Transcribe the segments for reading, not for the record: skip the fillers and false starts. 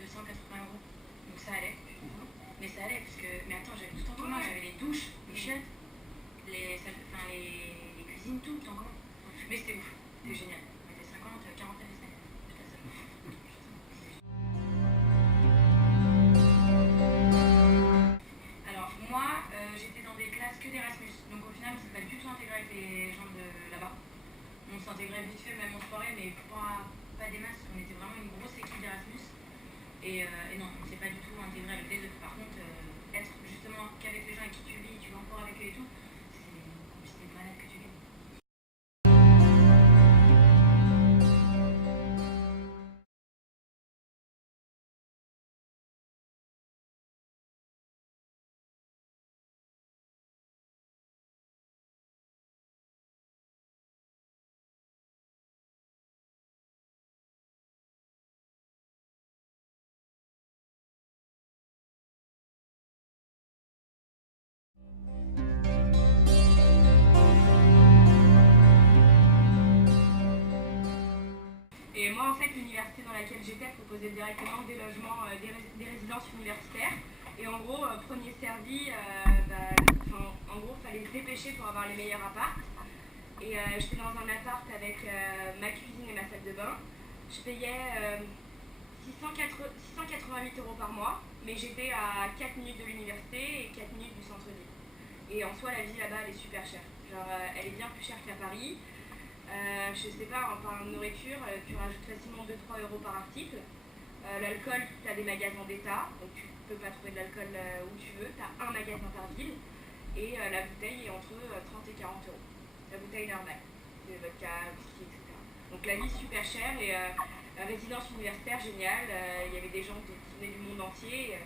280 €. Donc ça allait. Mais ça allait, parce que. Mais attends, j'avais tout en commun, j'avais les douches, les chiottes, les cuisines, tout en commun. Mais c'était ouf, c'était génial. On était 50, 40 à vaisselle. Putain, ça me Alors, moi, j'étais dans des classes que d'Erasmus. Donc au final, on s'est pas du tout intégré avec les gens de là-bas. On s'intégrait vite fait, même en soirée, mais pas des masses. On était vraiment une grosse équipe d'Erasmus. Et non, on ne s'est pas du tout intégré avec les autres. Par contre, être justement qu'avec les gens avec qui tu vis, tu vas encore avec eux et tout, c'est une malade que tu vis. Et moi, en fait, l'université dans laquelle j'étais proposait directement des logements, des résidences universitaires. Et en gros, premier servi, en gros, fallait se dépêcher pour avoir les meilleurs apparts. Et j'étais dans un appart avec ma cuisine et ma salle de bain. Je payais 688 € par mois, mais j'étais à 4 minutes de l'université et 4 minutes du centre-ville. Et en soi, la vie là-bas, elle est super chère. Genre, elle est bien plus chère qu'à Paris. Je sais pas, en parlant de nourriture, tu rajoutes facilement 2-3 € par article. L'alcool, tu as des magasins d'État, donc tu peux pas trouver de l'alcool où tu veux. Tu as un magasin par ville. Et la bouteille est entre 30 et 40 €. La bouteille normale, de vodka, whisky, etc. Donc la vie super chère et résidence universitaire géniale. Il y avait des gens qui venaient du monde entier.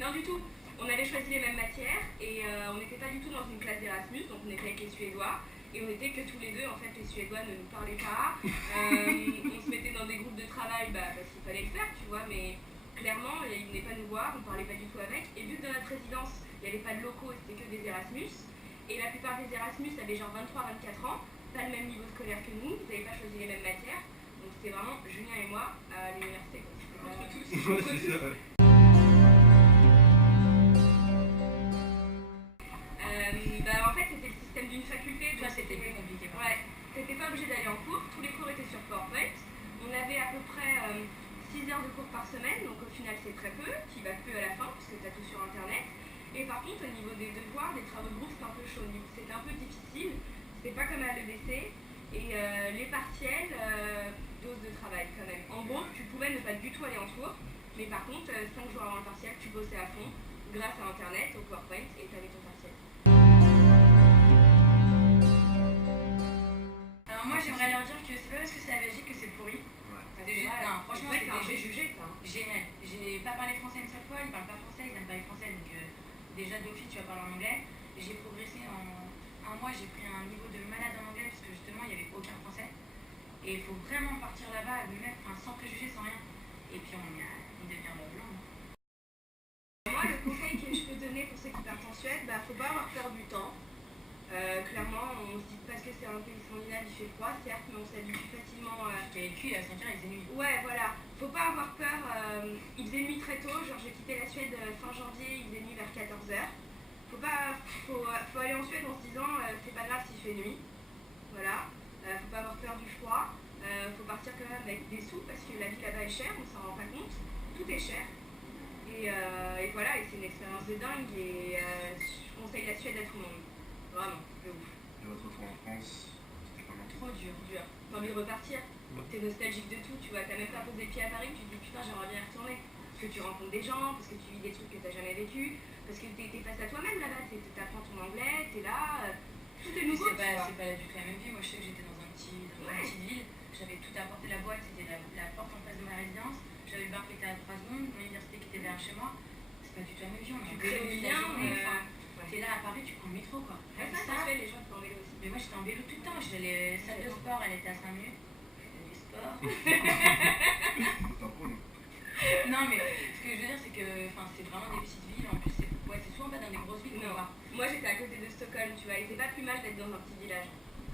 Non du tout. On avait choisi les mêmes matières et on n'était pas du tout dans une classe d'Erasmus, donc on était avec les Suédois et on était que tous les deux. En fait, les Suédois ne nous parlaient pas. On se mettait dans des groupes de travail parce qu'il fallait le faire, tu vois, mais clairement, ils ne venaient pas nous voir, on ne parlait pas du tout avec. Et vu que dans notre résidence, il n'y avait pas de locaux, c'était que des Erasmus, et la plupart des Erasmus avaient genre 23-24 ans, pas le même niveau scolaire que nous, ils n'avaient pas choisi les mêmes matières. Donc c'était vraiment Julien et moi à l'université. Entre tous. En fait, c'était le système d'une faculté. Toi, c'était plus compliqué. Ouais, t'étais pas obligé d'aller en cours, tous les cours étaient sur PowerPoint. On avait à peu près 6 heures de cours par semaine, donc au final c'est très peu, qui va plus à la fin, parce que t'as tout sur internet. Et par contre, au niveau des devoirs, des travaux de groupe, c'était un peu chaud, c'était un peu difficile, c'était pas comme à l'EDC. Et les partiels, dose de travail quand même. En gros, tu pouvais ne pas du tout aller en cours, mais par contre, 5 jours avant le partiel, tu bossais à fond, grâce à internet, au PowerPoint, et t'avais ton partiel. Alors moi j'aimerais leur dire que c'est pas parce que c'est la Belgique que c'est pourri. Non, franchement c'est un préjugé ça. Génial. J'ai pas parlé français une seule fois, ils parlent pas français, ils n'aiment pas les français, donc déjà d'office tu vas parler en anglais. J'ai progressé en un mois, j'ai pris un niveau de malade en anglais parce que justement il n'y avait aucun français. Et il faut vraiment partir là-bas, sans préjugés, sans rien. Et puis on devient blanc. Moi le conseil que je peux donner pour ceux qui partent en Suède, faut pas avoir peur du temps. Clairement, on se dit parce que c'est un pays scandinave, il fait froid, certes, mais on s'habitue facilement. Et puis, la ceinture, il faisait nuit. Ouais, voilà. Faut pas avoir peur. Il faisait nuit très tôt. Genre, j'ai quitté la Suède fin janvier, il faisait nuit vers 14h. Faut aller en Suède en se disant, c'est pas grave s'il fait nuit. Voilà. Faut pas avoir peur du froid. Faut partir quand même avec des sous parce que la vie là-bas est chère, on s'en rend pas compte. Tout est cher. Et voilà, et c'est une expérience de dingue. Et je conseille la Suède à tout le monde. Vraiment, de ouf. Et votre retour en France, c'était comment? Trop dur. T'as envie de repartir. T'es nostalgique de tout, tu vois, t'as même pas posé le pied à Paris, tu te dis putain j'aimerais bien y retourner. Parce que tu rencontres des gens, parce que tu vis des trucs que t'as jamais vécu, parce que t'es face à toi-même là-bas, t'apprends ton anglais, t'es là, tout est nouveau. C'est pas du tout la même vie. Moi je sais que j'étais dans une petite ville, j'avais tout apporté la boîte, c'était la porte en face de ma résidence, j'avais le bar qui était à 3 secondes, l'université qui était derrière chez moi. C'est pas du tout la même vie, on a Tu crées du lien, t'es là à Paris, tu prends le métro quoi. Ouais, ça fait les gens qui font en vélo aussi. Mais moi j'étais en vélo tout le temps, j'allais salle de sport, elle était à 5 minutes. Je faisais du sport. Non mais ce que je veux dire c'est que c'est vraiment des petites villes, en plus c'est souvent pas dans des grosses villes. Non. Moi j'étais à côté de Stockholm, tu vois, et c'est pas plus mal d'être dans un petit village.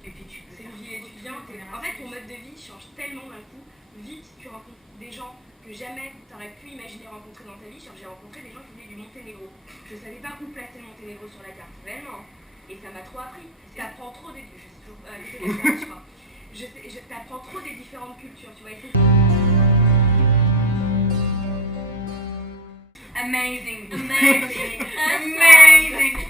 Et puis tu peux C'est faire une vie trop de étudiante. trucs, En fait, ton mode de vie change tellement d'un coup. Vite, tu rencontres des gens que jamais tu aurais pu imaginer rencontrer dans ta vie. Genre, j'ai rencontré des gens qui venaient du Monténégro. Je savais pas où placer le Monténégro sur la carte, réellement. Et ça m'a trop appris. T'apprends trop des... Je sais toujours pas côté de la carte, je crois. T'apprends trop des différentes cultures, tu vois. Et amazing, amazing, amazing.